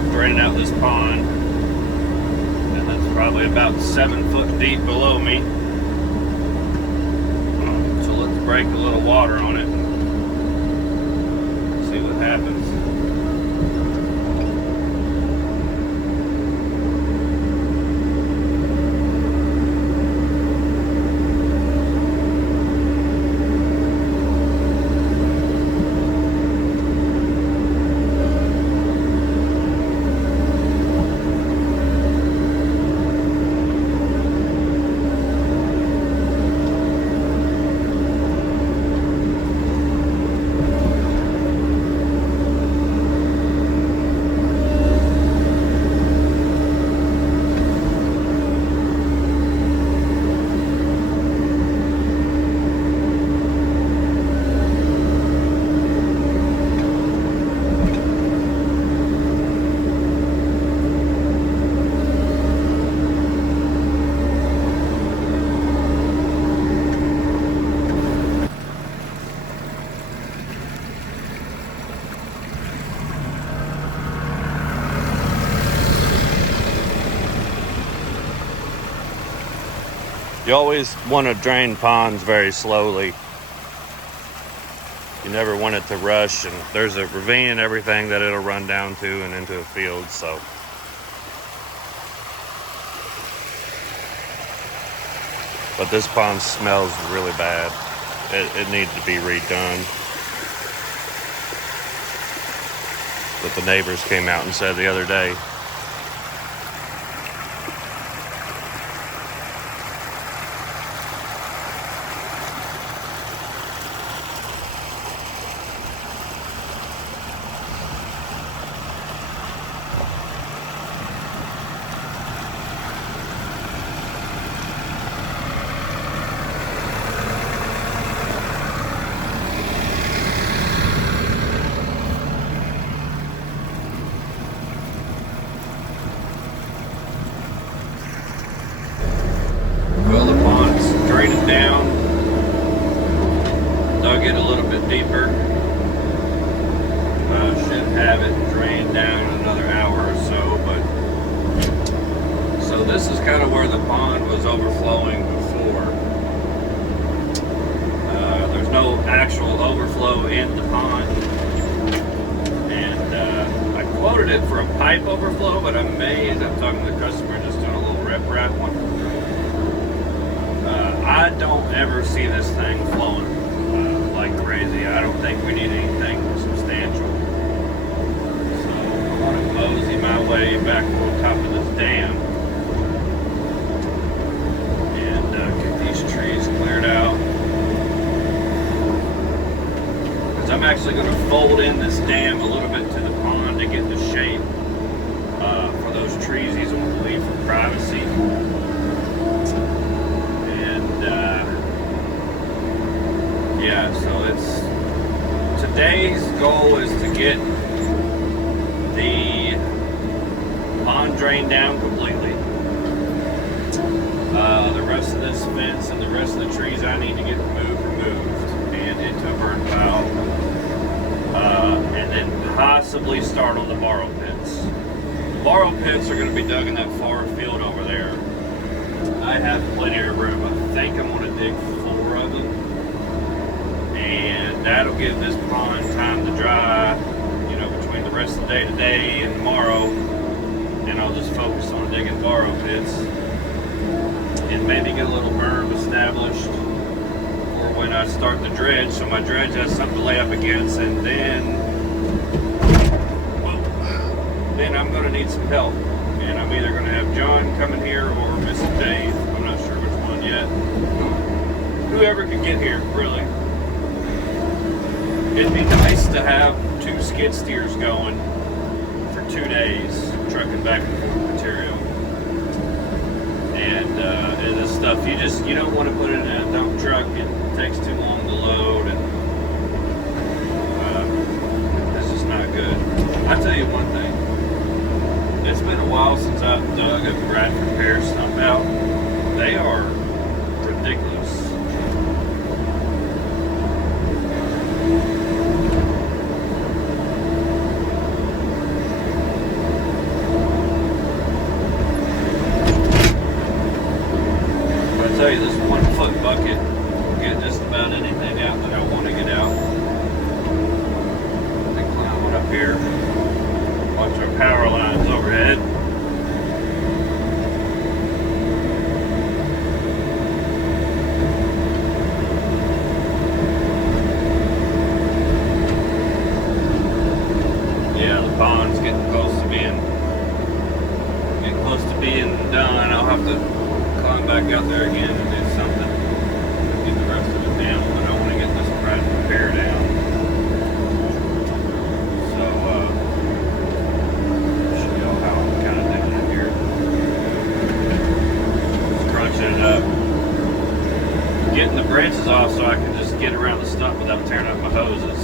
start draining out this pond. And that's probably about 7 foot deep below me. So let's break a little water on it. See what happens. You always want to drain ponds very slowly. You never want it to rush, and there's a ravine and everything that it'll run down to and into a field, so. But this pond smells really bad. It needs to be redone. But the neighbors came out and said the other day. Well, the pond's draining down. Dug it a little bit deeper. Should have it drained down in another hour or so, but so this is kind of where the pond was overflowing before. There's no actual overflow in the pond, and I quoted it for a pipe overflow, but I'm amazed. I'm talking to the customer, just doing a little rip-rap one. I don't ever see this thing flowing like crazy. I don't think we need anything substantial. So I'm going to mosey my way back on top of this dam and get these trees cleared out. Because I'm actually going to fold in this dam a little bit to the pond to get the shape for those trees he's going to leave for privacy. Yeah, so today's goal is to get the pond drained down completely. The rest of this fence and the rest of the trees I need to get removed and into a burn pile. And then possibly start on the borrow pits. The borrow pits are going to be dug in that far field over there. I have plenty of room. I think I'm going to dig 4 of them. And that'll give this pond time to dry, you know, between the rest of the day today and tomorrow. And I'll just focus on digging borrow pits. And maybe get a little berm established for when I start the dredge, so my dredge has something to lay up against. And then, well, then I'm going to need some help. And I'm either going to have John coming here or Mrs. Dave. I'm not sure which one yet. Whoever can get here, really. It'd be nice to have 2 skid steers going for 2 days, trucking back and forth material. And this stuff, you don't want to put it in a dump truck. It takes too long to load, and it's just not good. I'll tell you one thing. It's been a while since I've dug a Bradford pear stump out. They are ridiculous. done, I'll have to climb back out there again and do something. Get the rest of it down, but I want to get this repair down. So, show y'all how I'm kind of doing it here. Just crunching it up. Getting the branches off so I can just get around the stump without tearing up my hoses.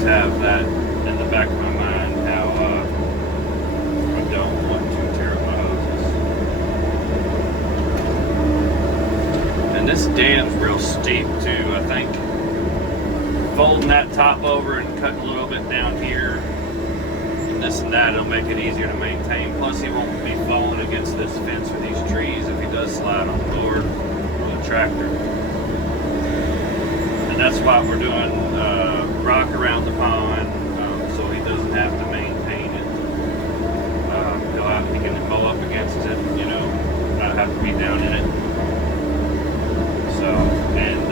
Have that in the back of my mind, how I don't want to tear up my hoses. And this dam's real steep too. I think folding that top over and cutting a little bit down here, and this and that, it'll make it easier to maintain. Plus, he won't be falling against this fence or these trees if he does slide on the board or the tractor. And that's why we're doing rock around the pond, so he doesn't have to maintain it. He can mow up against it, you know, not have to be down in it. So, and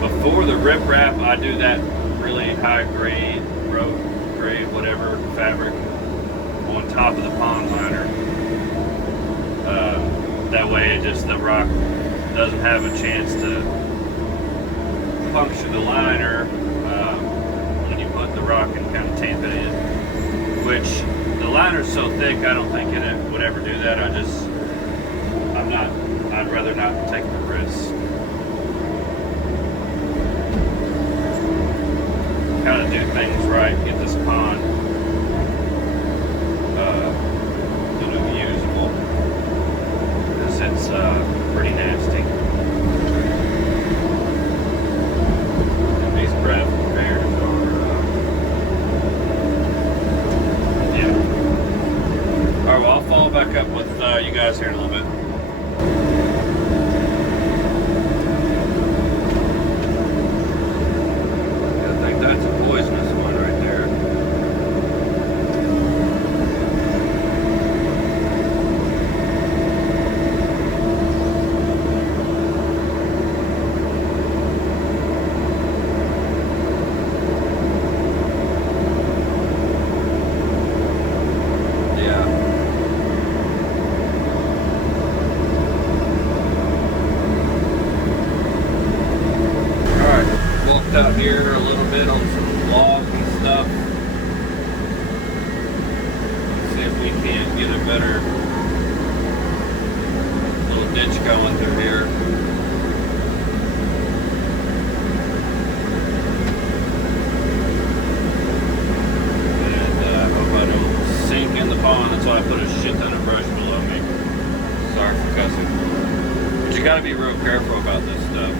before the riprap, I do that really high grade, road grade, whatever fabric on top of the pond liner. That way, the rock doesn't have a chance to puncture the liner when you put the rock and kind of tamp it in. Which the liner's so thick, I don't think it would ever do that. I'd rather not take the risk. Kind of do things right, get this pond usable, because it's pretty nasty. Alright, well, I'll follow back up with you guys here in a little bit. I think that's a poisonous one right there. Out here a little bit on some logs and stuff. See if we can't get a better little ditch going through here. And I hope I don't sink in the pond. That's why I put a shit ton of brush below me. Sorry for cussing. But you gotta be real careful about this stuff.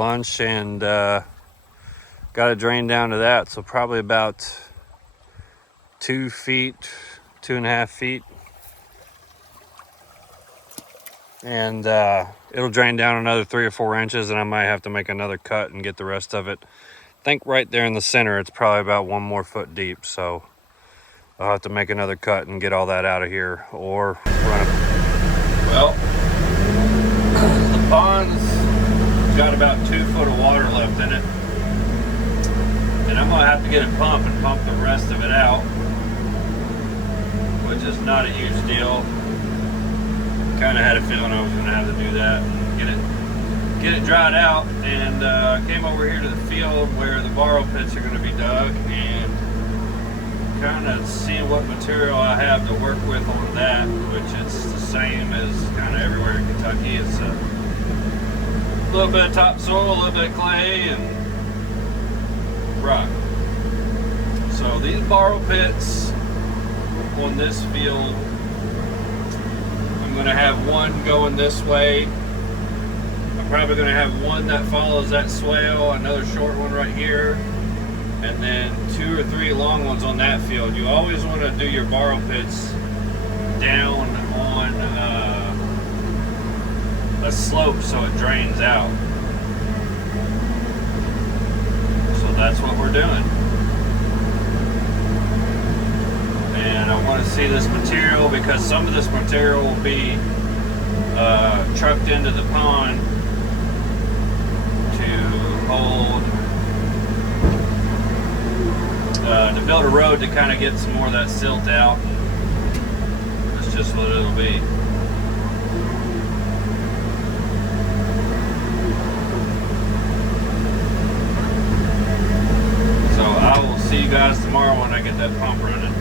lunch and got it drained down to that. So probably about 2 feet, 2.5 feet. And it'll drain down another 3 or 4 inches, and I might have to make another cut and get the rest of it. I think right there in the center, it's probably about 1 more foot deep. So I'll have to make another cut and get all that out of here, or run it. Well, the pond's got about 2 foot of water left in it, and I'm gonna have to get a pump and pump the rest of it out, which is not a huge deal. Kind of had a feeling I was gonna have to do that and get it dried out, and came over here to the field where the borrow pits are going to be dug, and kind of see what material I have to work with on that, which it's the same as kind of everywhere in Kentucky. It's a little bit of topsoil, a little bit of clay, and rock. So these borrow pits on this field, I'm going to have one going this way. I'm probably going to have one that follows that swale, another short one right here, and then 2 or 3 long ones on that field. You always want to do your borrow pits down on a slope so it drains out. So that's what we're doing. And I want to see this material, because some of this material will be trucked into the pond to hold, to build a road to kind of get some more of that silt out. That's just what it'll be. So I will see you guys tomorrow when I get that pump running.